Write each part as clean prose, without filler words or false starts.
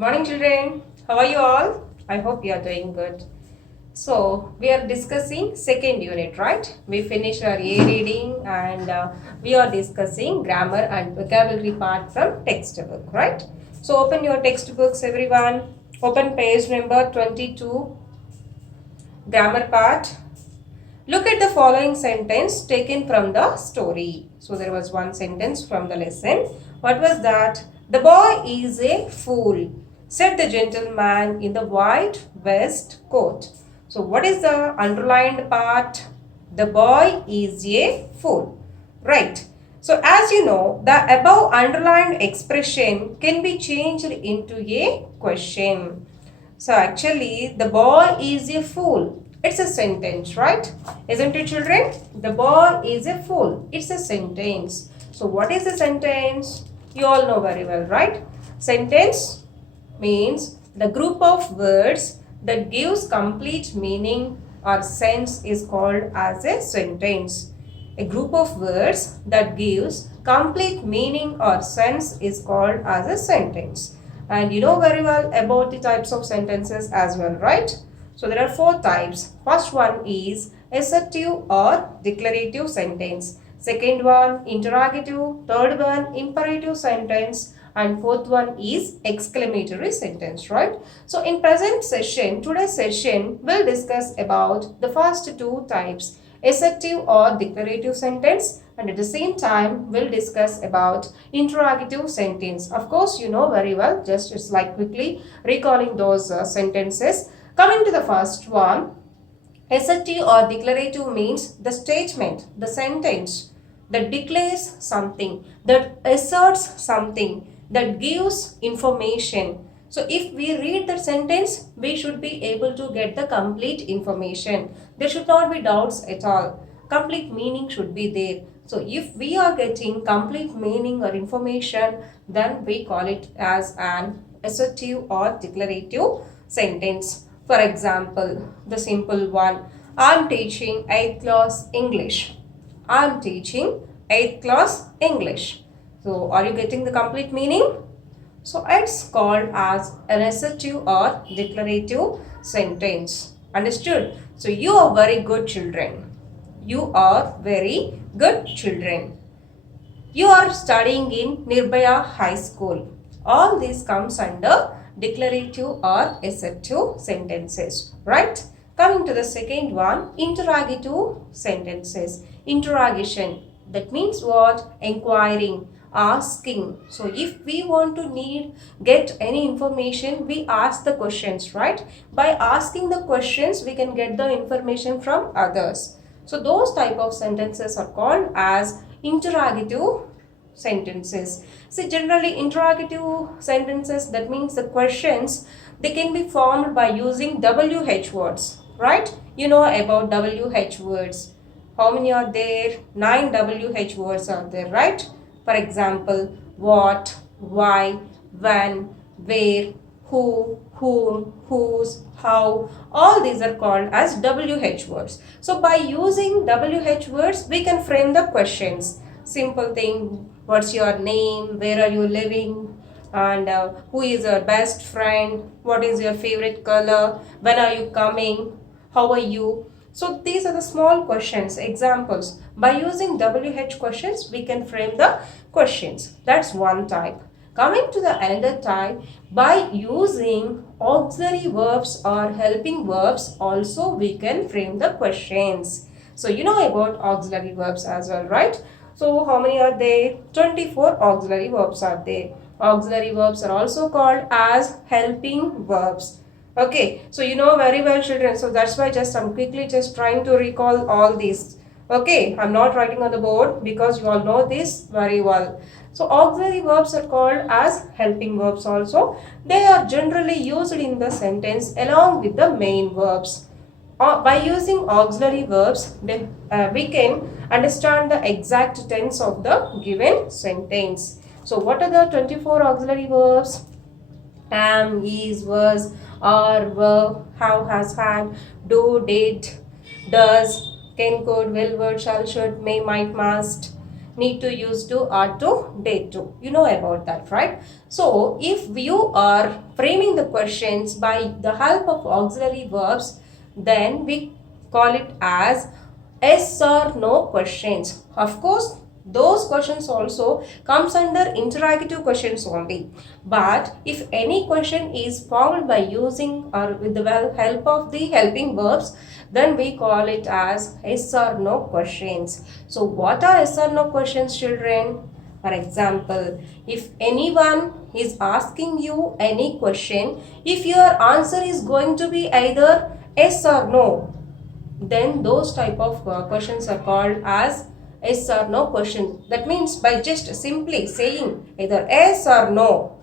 Morning, children. How are you all? I hope you are doing good. So, we are discussing second unit, right? We finished our A reading and we are discussing grammar and vocabulary part from textbook, right? So, open your textbooks, everyone. Open page number 22, grammar part. Look at the following sentence taken from the story. So, there was one sentence from the lesson. What was that? The boy is a fool, said the gentleman in the white waistcoat. So, what is the underlined part? The boy is a fool. Right. So, as you know, the above underlined expression can be changed into a question. So, actually, the boy is a fool. It's a sentence, right? Isn't it, children? The boy is a fool. It's a sentence. So, what is a sentence? You all know very well, right? Sentence means the group of words that gives complete meaning or sense is called as a sentence. A group of words that gives complete meaning or sense is called as a sentence. And you know very well about the types of sentences as well, right? So there are four types. First one is assertive or declarative sentence. Second one, interrogative. Third one, imperative sentence. And fourth one is exclamatory sentence, right? So in today's session, we'll discuss about the first two types, assertive or declarative sentence, and at the same time we'll discuss about interrogative sentence. Of course, you know very well, just like quickly recalling those sentences. Coming to the first one, assertive or declarative means the statement, the sentence that declares something, that asserts something, that gives information. So if we read the sentence, we should be able to get the complete information. There should not be doubts at all. Complete meaning should be there. So if we are getting complete meaning or information, then we call it as an assertive or declarative sentence. For example, the simple one, I'm teaching 8th class English. I'm teaching 8th class English. So are you getting the complete meaning? So it's called as an assertive or declarative sentence. Understood? So you are very good children. You are very good children. You are studying in Nirbhaya High School. All this comes under declarative or assertive sentences, right? Coming to the second one, interrogative sentences. Interrogation, that means what? Inquiring, asking. So if we want to get any information, we ask the questions, right? By asking the questions, we can get the information from others. So those type of sentences are called as interrogative sentences. See, generally interrogative sentences, that means the questions, they can be formed by using WH words, right? You know about WH words. How many are there? 9 WH words are there, right? For example, what, why, when, where, who, whom, whose, how, all these are called as WH words. So by using WH words, we can frame the questions. Simple thing, what's your name, where are you living, and who is your best friend, what is your favorite color, when are you coming, how are you. So these are the small questions, examples. By using WH questions, we can frame the questions. That's one type. Coming to the another type, by using auxiliary verbs or helping verbs, also we can frame the questions. So you know about auxiliary verbs as well, right? So how many are there? 24 auxiliary verbs are there. Auxiliary verbs are also called as helping verbs. Okay, so you know very well children, so that's why I'm quickly just trying to recall all these. Okay, I'm not writing on the board because you all know this very well. So auxiliary verbs are called as helping verbs also. They are generally used in the sentence along with the main verbs. By using auxiliary verbs, we can understand the exact tense of the given sentence. So what are the 24 auxiliary verbs? Am, is, was, are, were, have, has, had, do, did, does, can, could, will, would, shall, should, may, might, must, need to, used to, are to, did to. You know about that, right? So if you are framing the questions by the help of auxiliary verbs, then we call it as yes or no questions. Of course, those questions also comes under interrogative questions only. But if any question is formed by using or with the help of the helping verbs, then we call it as yes or no questions. So what are yes or no questions, children? For example, if anyone is asking you any question, if your answer is going to be either yes or no, then those type of questions are called as yes or no question. That means by just simply saying either yes or no,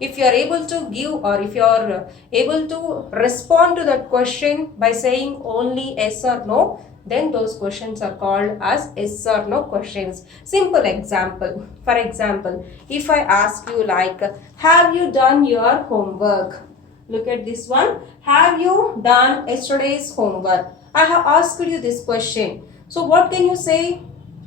if you are able to give or if you are able to respond to that question by saying only yes or no, then those questions are called as yes or no questions. Simple example. For example, if I ask you like, have you done your homework? Look at this one. Have you done yesterday's homework? I have asked you this question. So what can you say?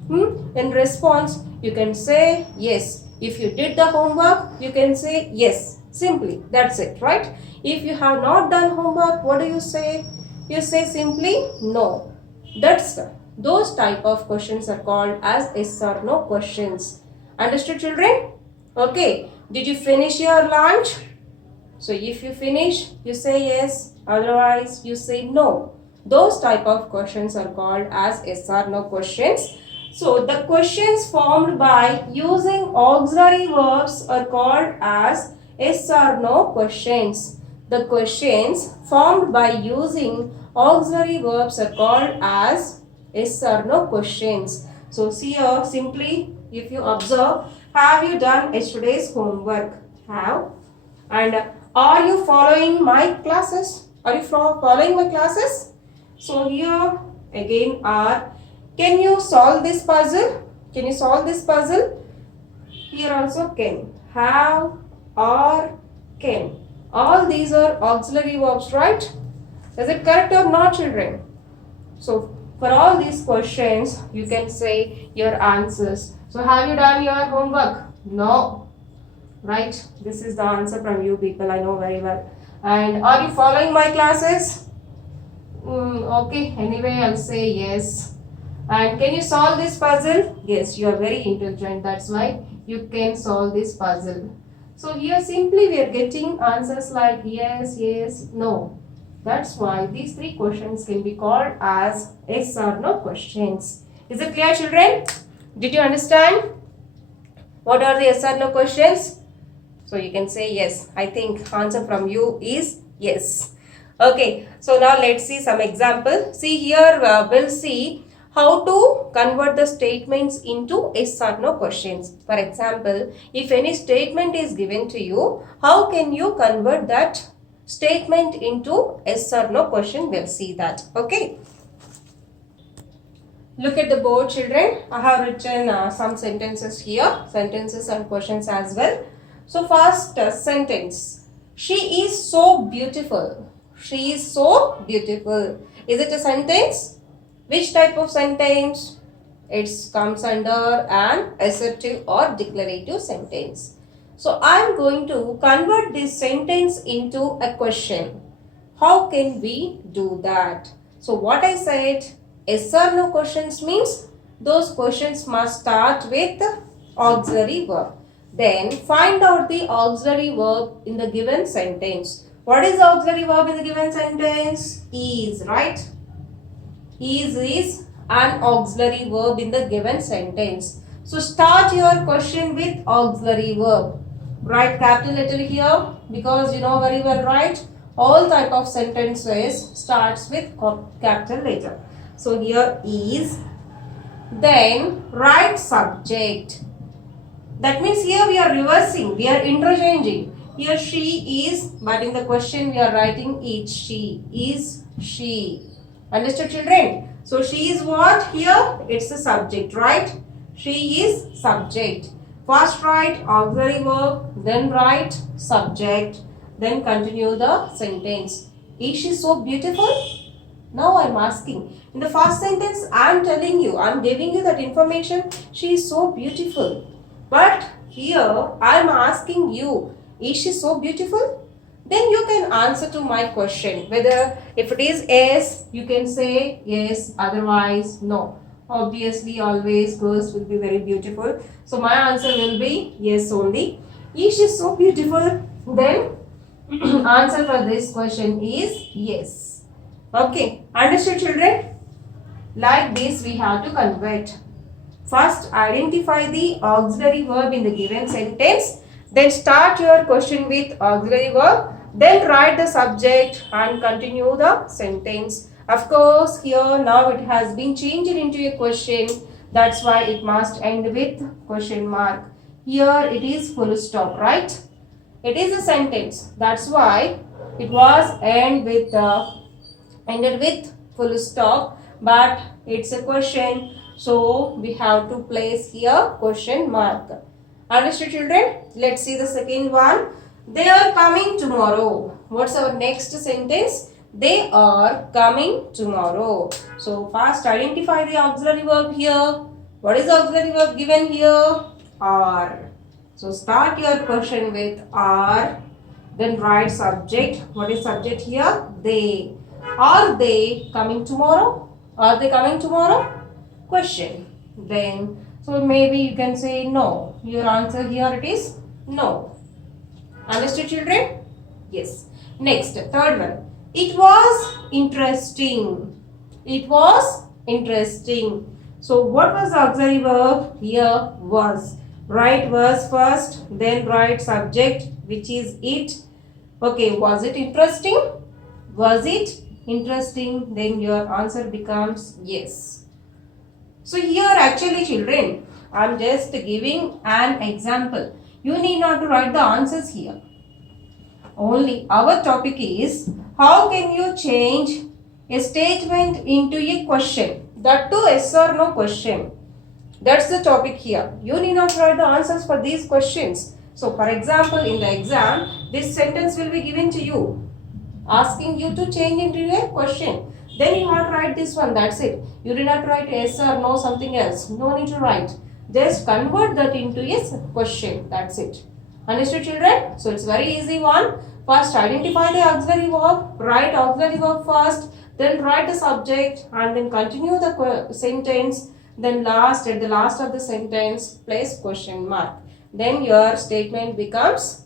In response, you can say yes. If you did the homework, you can say yes. Simply, that's it, right? If you have not done homework, what do you say? You say simply no. That's those type of questions are called as yes or no questions. Understood, children? Okay. Did you finish your lunch? So if you finish, you say yes. Otherwise, you say no. Those type of questions are called as yes or no questions. So the questions formed by using auxiliary verbs are called as yes or no questions. The questions formed by using auxiliary verbs are called as yes or no questions. So see here, simply if you observe, have you done yesterday's homework? Have. And are you following my classes? Are you following my classes? So here again are, can you solve this puzzle? Can you solve this puzzle? Here also can. Have or can. All these are auxiliary verbs, right? Is it correct or not, children? So for all these questions, you can say your answers. So have you done your homework? No. Right? This is the answer from you people, I know very well. And are you following my classes? Okay, anyway, I'll say yes. And can you solve this puzzle? Yes, you are very intelligent. That's why you can solve this puzzle. So here simply we are getting answers like yes, yes, no. That's why these three questions can be called as yes or no questions. Is it clear, children? Did you understand? What are the yes or no questions? So you can say yes. I think answer from you is yes. Okay, so now let's see some example. See here, we'll see how to convert the statements into yes or no questions. For example, if any statement is given to you, how can you convert that statement into yes or no question? We'll see that. Okay. Look at the board, children. I have written some sentences here, sentences and questions as well. So first sentence, she is so beautiful. She is so beautiful. Is it a sentence? Which type of sentence? It comes under an assertive or declarative sentence. So I am going to convert this sentence into a question. How can we do that? So what I said, yes or no questions means those questions must start with auxiliary verb. Then find out the auxiliary verb in the given sentence. What is the auxiliary verb in the given sentence? Is, right? Is an auxiliary verb in the given sentence. So start your question with auxiliary verb. Write capital letter here because you know very well, right? All type of sentences starts with capital letter. So here is, then write subject. That means here we are reversing, we are interchanging. Here she is, but in the question we are writing is she. Is she. Understood, children? So she is what? Here it's the subject, right? She is subject. First write auxiliary verb, then write subject, then continue the sentence. Is she so beautiful? Now I am asking. In the first sentence, I am telling you, I am giving you that information. She is so beautiful. But here, I am asking you, is she so beautiful? Then you can answer to my question. Whether if it is yes, you can say yes, otherwise no. Obviously, always girls will be very beautiful. So my answer will be yes only. Is she so beautiful? Then answer for this question is yes. Okay, understood children? Like this we have to convert. First identify the auxiliary verb in the given sentence. Then start your question with auxiliary verb. Then write the subject and continue the sentence. Of course, here now it has been changed into a question. That's why it must end with question mark. Here it is full stop, right? It is a sentence. That's why it was ended with full stop. But it's a question. So we have to place here question mark. Understood children? Let's see the second one. They are coming tomorrow. What's our next sentence? They are coming tomorrow. So first identify the auxiliary verb here. What is the auxiliary verb given here? Are. So start your question with are. Then write subject. What is subject here? They. Are they coming tomorrow? Are they coming tomorrow? Question. Then, so maybe you can say no. Your answer here it is no. Understood children? Yes. Next, third one. It was interesting. It was interesting. So what was the auxiliary verb? Here was. Write was first, then write subject, which is it. Okay, was it interesting? Was it interesting? Then your answer becomes yes. So here actually children, I am just giving an example. You need not to write the answers here. Only our topic is how can you change a statement into a question. That too yes or no question. That's the topic here. You need not write the answers for these questions. So for example, in the exam, this sentence will be given to you, asking you to change into a question. Then you have to write this one, that's it. You did not write yes or no, something else. No need to write. Just convert that into a question, that's it. Understood children? So it's very easy one. First identify the auxiliary verb, write auxiliary verb first, then write the subject and then continue the sentence. Then at the last of the sentence, place question mark. Then your statement becomes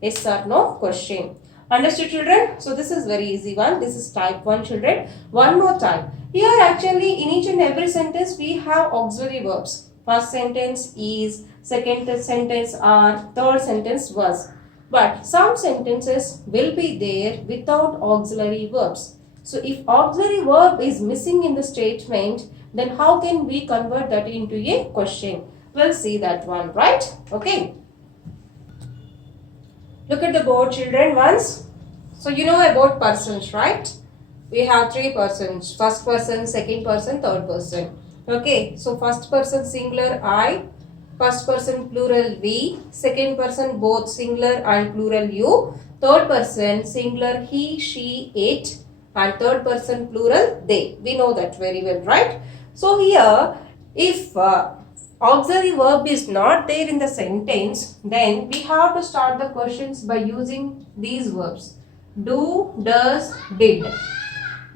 yes or no question. Understood children? So this is very easy one. This is type 1 children. One more time. Here actually in each and every sentence we have auxiliary verbs. First sentence is, second sentence are, third sentence was. But some sentences will be there without auxiliary verbs. So if auxiliary verb is missing in the statement, then how can we convert that into a question? We'll see that one, right? Okay. Look at the board children once. So you know about persons, right? We have three persons. First person, second person, third person. Okay. So first person singular I. First person plural we. Second person both singular and plural you. Third person singular he, she, it. And third person plural they. We know that very well, right? So here if auxiliary verb is not there in the sentence, then we have to start the questions by using these verbs. Do, does, did.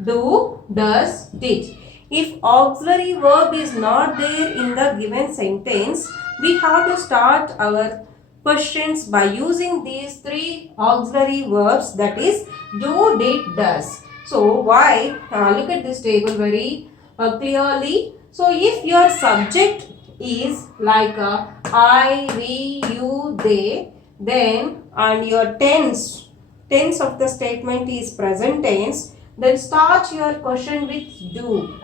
Do, does, did. If auxiliary verb is not there in the given sentence, we have to start our questions by using these three auxiliary verbs, that is do, did, does. So why? Look at this table very clearly. So if your subject is like I, we, you, they, then and your tense of the statement is present tense, then start your question with do.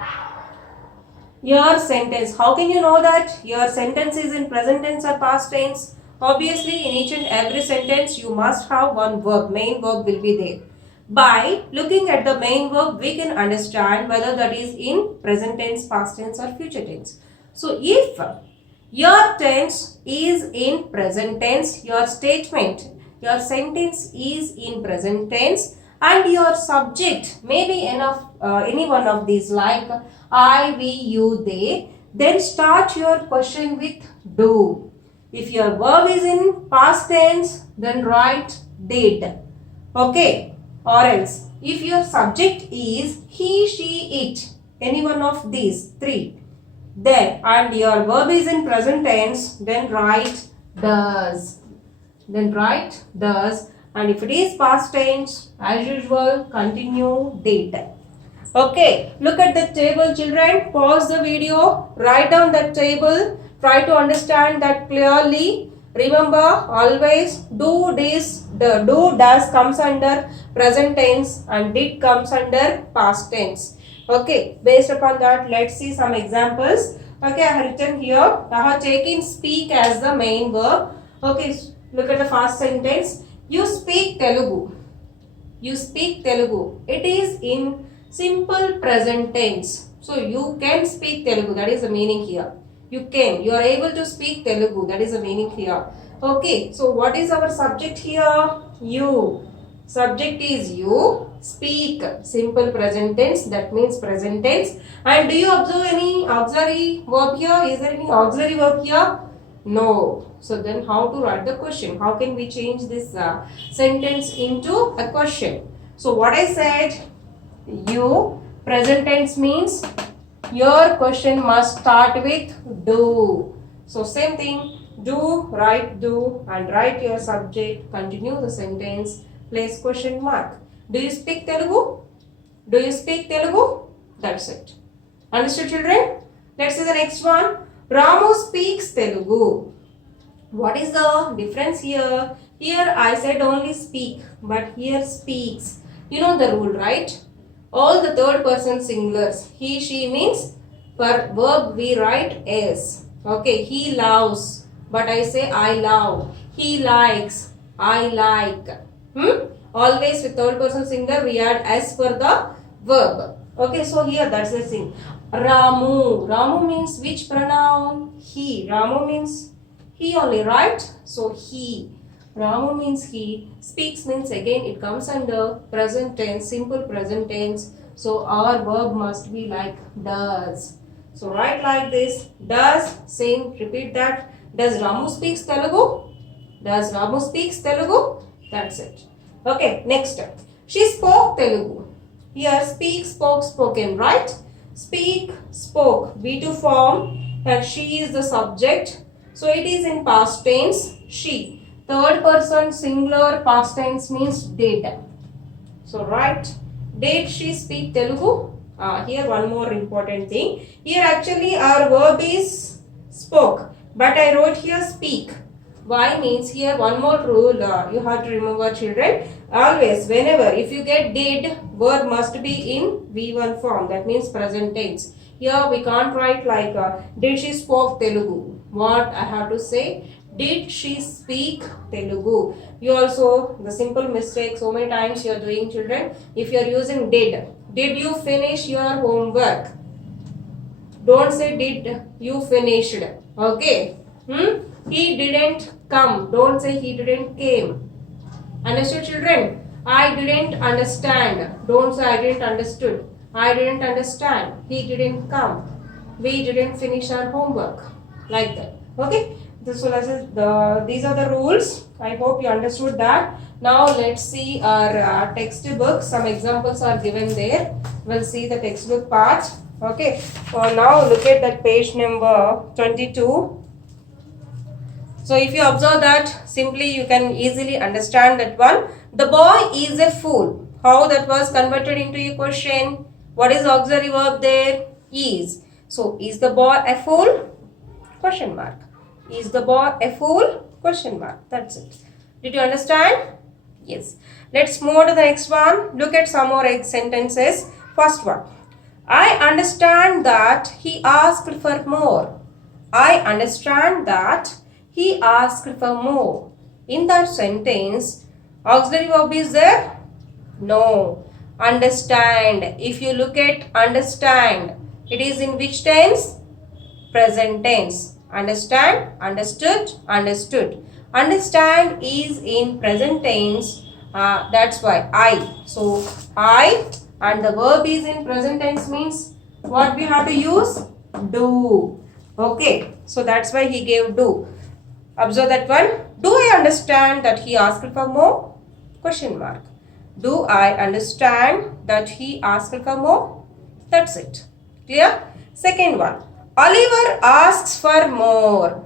Your sentence, how can you know that your sentence is in present tense or past tense? Obviously in each and every sentence you must have one verb, main verb will be there. By looking at the main verb, we can understand whether that is in present tense, past tense or future tense. So if your tense is in present tense, your statement, your sentence is in present tense, and your subject may be any one of these like I, we, you, they, then start your question with do. If your verb is in past tense, then write did. Okay. Or else, if your subject is he, she, it, any one of these three, then and your verb is in present tense, then write does. Then write does. And if it is past tense, as usual, continue did. Okay, look at the table, children. Pause the video, write down that table, try to understand that clearly. Remember, always do this, the do does comes under present tense and did comes under past tense. Okay, based upon that, let's see some examples. Okay, I have written here, I have taken speak as the main verb. Okay, look at the first sentence. You speak Telugu. You speak Telugu. It is in simple present tense. So you can speak Telugu. That is the meaning here. You can. You are able to speak Telugu. That is the meaning here. Okay. So what is our subject here? You. Subject is you. Speak. Simple present tense. That means present tense. And do you observe any auxiliary verb here? Is there any auxiliary verb here? No. So then how to write the question? How can we change this sentence into a question? So what I said, you, present tense means your question must start with do. So same thing, do, write do and write your subject, continue the sentence, place question mark. Do you speak Telugu? Do you speak Telugu? That's it. Understood, children? Let's see the next one. Ramu speaks Telugu. What is the difference here? Here I said only speak, but here speaks. You know the rule, right? All the third person singulars. He, she means for verb we write s. Okay, he loves, but I say I love. He likes, I like. Always with third person singular we add s for the verb. Okay, so here that's the thing. Ramu. Ramu means which pronoun? He. Ramu means he only, right? So he. Ramu means he. Speaks means again it comes under present tense, simple present tense. So our verb must be like does. So write like this. Does, same, repeat that. Does Ramu speaks Telugu? Does Ramu speaks Telugu? That's it. Okay, next. She spoke Telugu. Here speak, spoke, spoken, right? Speak, spoke, B2 form and she is the subject. So it is in past tense, she. Third person singular past tense means did. So write, did she speak Telugu? Here one more important thing. Here actually our verb is spoke, but I wrote here speak. Why means here one more rule you have to remember, children. Always, whenever, if you get did, verb must be in V1 form. That means present tense. Here we can't write like did she spoke Telugu. What I have to say? Did she speak Telugu? You also, the simple mistake so many times you are doing, children. If you are using did you finish your homework? Don't say did you finished. Okay. He didn't come. Don't say he didn't came. Understood, children? I didn't understand. Don't say I didn't understood. I didn't understand. He didn't come. We didn't finish our homework. Like that. Okay? These are the rules. I hope you understood that. Now let's see our textbook. Some examples are given there. We'll see the textbook part. Okay. Now look at that page number 22. So if you observe that, simply you can easily understand that one. The boy is a fool. How that was converted into a question? What is auxiliary verb there? Is. So is the boy a fool? Question mark. Is the boy a fool? Question mark. That's it. Did you understand? Yes. Let's move on to the next one. Look at some more sentences. First one. I understand that he asked for more. I understand that he asked for more. In that sentence, auxiliary verb is there? No. Understand. If you look at understand, it is in which tense? Present tense. Understand, understood, understood. Understand is in present tense That's why I. So I, and the verb is in present tense means what we have to use? Do. Okay. So that's why he gave do. Observe that one. Do I understand that he asked for more? Question mark. Do I understand that he asked for more? That's it. Clear? Second one. Oliver asks for more.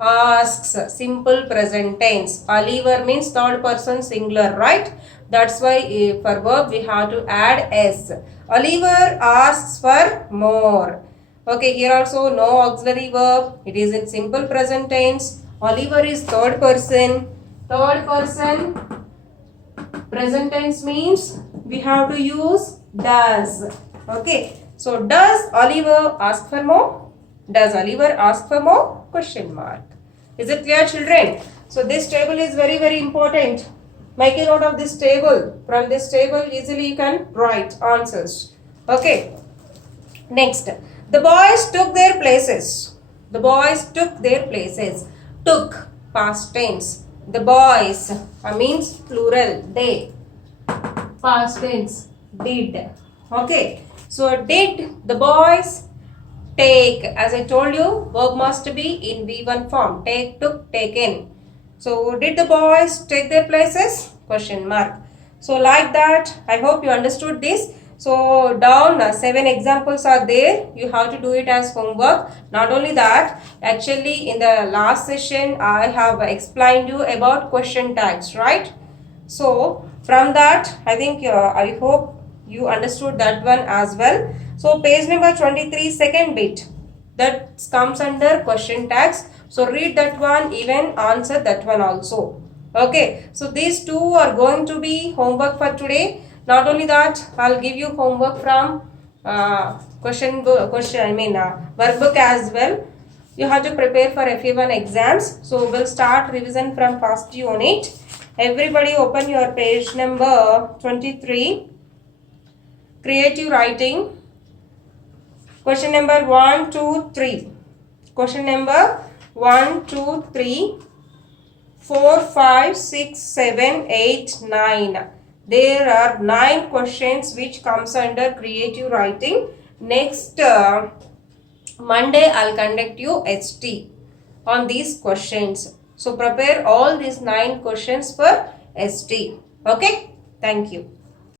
Asks, simple present tense. Oliver means third person singular, right? That's why for verb we have to add s. Oliver asks for more. Okay, here also no auxiliary verb. It is in simple present tense. Oliver is third person. Third person present tense means we have to use does. Okay, so does Oliver ask for more? Does Oliver ask for more? Question mark. Is it clear, children? So this table is very important. Make a note of this table. From this table easily you can write answers. Okay. Next, the boys took their places. The boys took their places. Took, past tense. The boys means plural, they. Past tense, did. Okay. So did the boys take? As I told you, verb must be in V1 form. Take, took, taken. So did the boys take their places? Question mark. So like that, I hope you understood this. So down 7 examples are there. You have to do it as homework. Not only that, actually in the last session I have explained you about question tags, right? So from that, I think I hope you understood that one as well. So page number 23, second bit, that comes under question tags. So read that one, even answer that one also. Okay, so these two are going to be homework for today. Not only that, I'll give you homework from workbook as well. You have to prepare for FA1 exams. So we'll start revision from first unit. Everybody open your page number 23. Creative writing. Question number 1, 2, 3. Question number 1, 2, 3, 4, 5, 6, 7, 8, 9. There are 9 questions which comes under creative writing. Next Monday I'll conduct you ST on these questions. So prepare all these 9 questions for ST. Okay. Thank you.